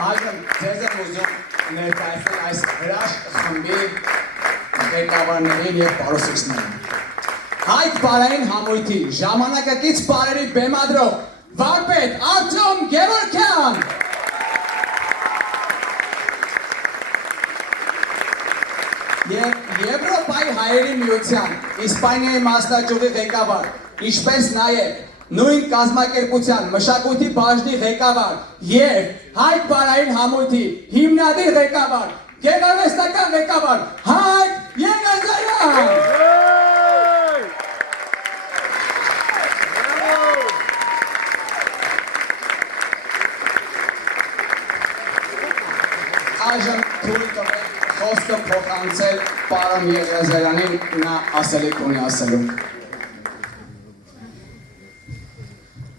Այժմ ձեզ եմ ուզում ներկայացնել այս հրաշք խմբի ղեկավարներին և պարուսիչներին։ Այդ պարային համույթի ժամանակակից պարերի բեմադրող վարպետ Արտյոմ Գևորգյան, և Եվրոպայի հայերի միության Իսպանիայի մասնաճյուղի ղեկավար, ինչպես նաև նույն կազմակերպության մշակույթի բաժնի ղեկավար և Հայք պարային համույթի հիմնադիր ղեկավար, գեղարվեստական ղեկավար Հայկ Եղիազարյան։ Այժմ թույլ տվեք խոսքը փոխանցել պարոն Եղիազարյանին, նա ասելիք ունի ասելու։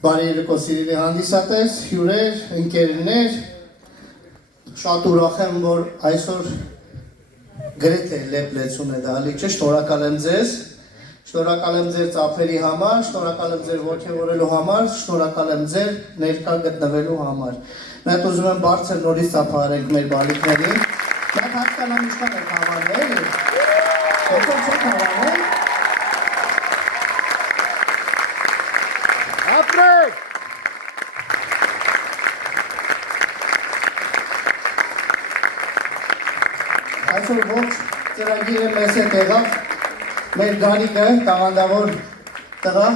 Բարի երեկո սիրելի հանդիսատես, հյուրեր, ընկերներ, շատ ուրախ եմ, որ այսօր գրեթե լեփլեցուն է դահլիճը, շնորհակալ եմ ձեզ ծափերի համար, շնորհակալ եմ ձեր ոգևորելու համար, շնորհակալ եմ ձեր ներկա գտնվելու համար։ Մենք ուզում եմ բարձր նորից ծափահարենք մեր բալիկներին։ Մենք հասկանամ ինչքան եք հավանել, ովքեր չեք հավանել։ Ապրեք! Այսօր ողջ ծրագիրը մեզ հետ եղավ, մեր Գարիկը, տաղանդավոր տղա,